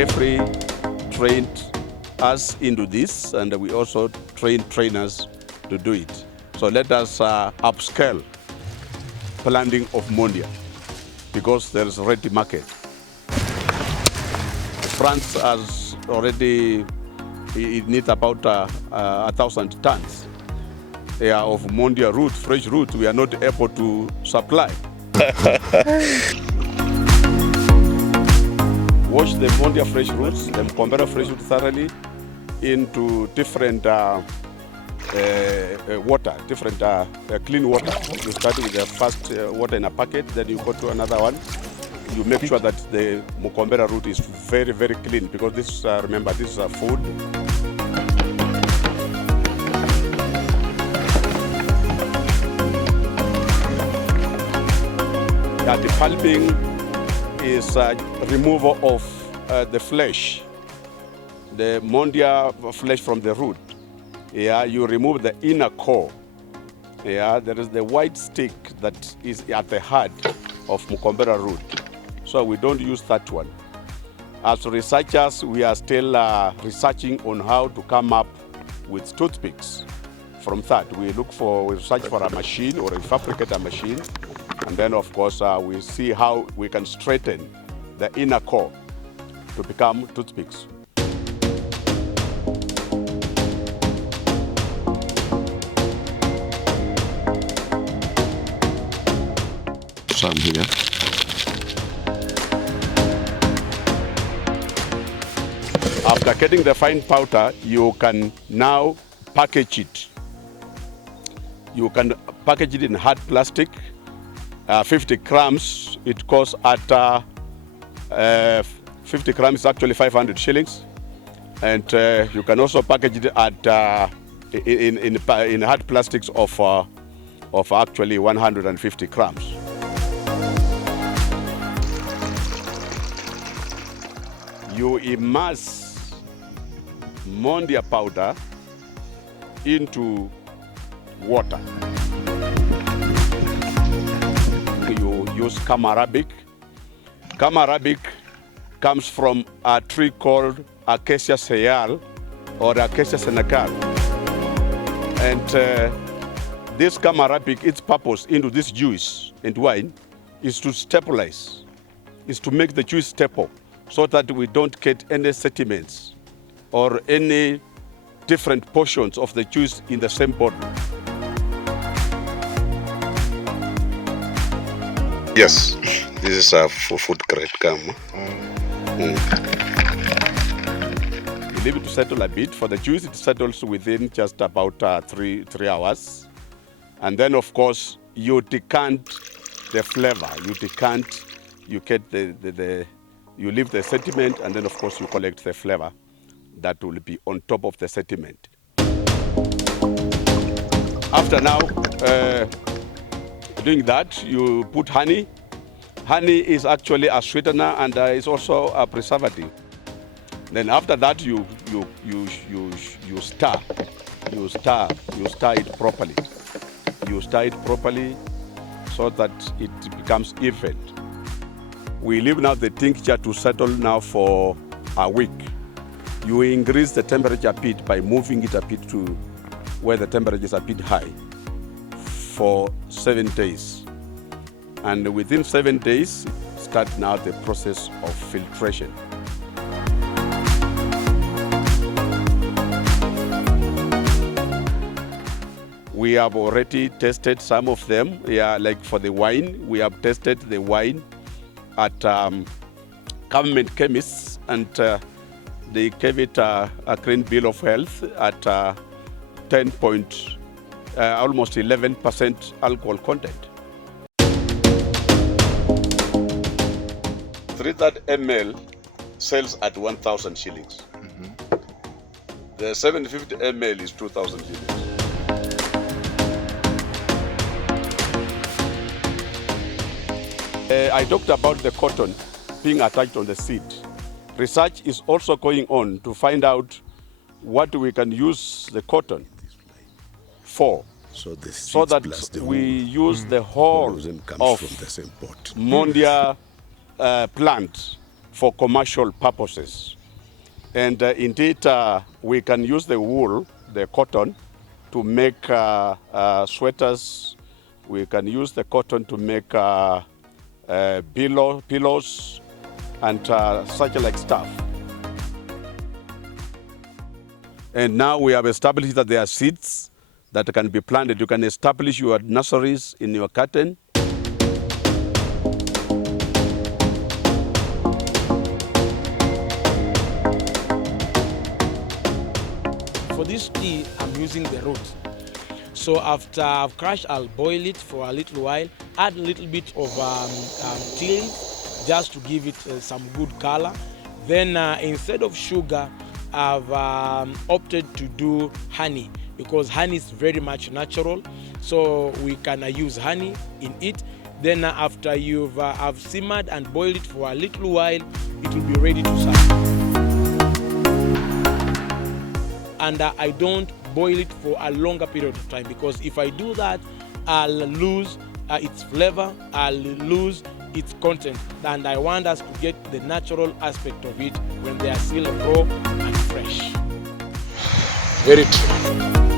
KEFRI trained us into this, and we also train trainers to do it. So let us upscale planting of Mondia, because there is already market. France has already, it needs about 1,000 tons of Mondia root, fresh root. We are not able to supply. Wash the Mondia fresh roots, the Mukombero fresh root thoroughly into different water, different clean water. You start with the first water in a packet, then you go to another one. You make sure that the Mukombero root is very, very clean, because this, remember, this is a food. Yeah, the pulping is removal of the flesh, the Mondia flesh from the root. Yeah, you remove the inner core. Yeah, there is the white stick that is at the heart of Mukombero root. So we don't use that one. As researchers, we are still researching on how to come up with toothpicks. From that, we search for a machine, or we fabricate a machine, and then of course we see how we can straighten the inner core to become toothpicks. Some here. After getting the fine powder, you can now package it. You can package it in hard plastic. 50 grams, it costs at 50 grams is actually 500 shillings. And you can also package it at in hard plastics of actually 150 grams. You immerse Mondia powder into water. You use Arabic. Arabic comes from a tree called Acacia Senegal or Acacia Senegal. And this Arabic, its purpose into this juice and wine is to stabilize, is to make the juice stable, so that we don't get any sediments or any different portions of the juice in the same bottle. Yes, this is a food grade gum. You leave it to settle a bit. For the juice, it settles within just about 3 hours. And then, of course, you decant the flavor. You decant, you get you leave the sediment, and then, of course, you collect the flavor that will be on top of the sediment. After now, doing that, you put honey. Honey is actually a sweetener and is also a preservative. Then after that, you stir. You stir it properly. You stir it properly so that it becomes even. We leave now the tincture to settle now for a week. You increase the temperature a bit by moving it a bit to where the temperature is a bit high for 7 days. And within 7 days, start now the process of filtration. We have already tested some of them. Yeah, like for the wine, we have tested the wine at government chemists, and they gave it a green bill of health at almost 11% alcohol content. 300 ml sells at 1,000 shillings. The 750 ml is 2,000 shillings. I talked about the cotton being attached on the seed. Research is also going on to find out what we can use the cotton for, so that we use the whole of from the same pot. Mondia plant for commercial purposes. And indeed, we can use the wool, the cotton, to make sweaters. We can use the cotton to make pillows and such like stuff. And now we have established that there are seeds that can be planted. You can establish your nurseries in your garden. For this tea, I'm using the root. So after I've crushed, I'll boil it for a little while, add a little bit of tea leaf just to give it some good color. Then instead of sugar, I've opted to do honey because honey is very much natural. So we can use honey in it. Then after you've have simmered and boiled it for a little while, it will be ready to serve. And I don't boil it for a longer period of time because if I do that, I'll lose its flavor, I'll lose its content, and I want us to get the natural aspect of it when they are still raw and fresh. Very true.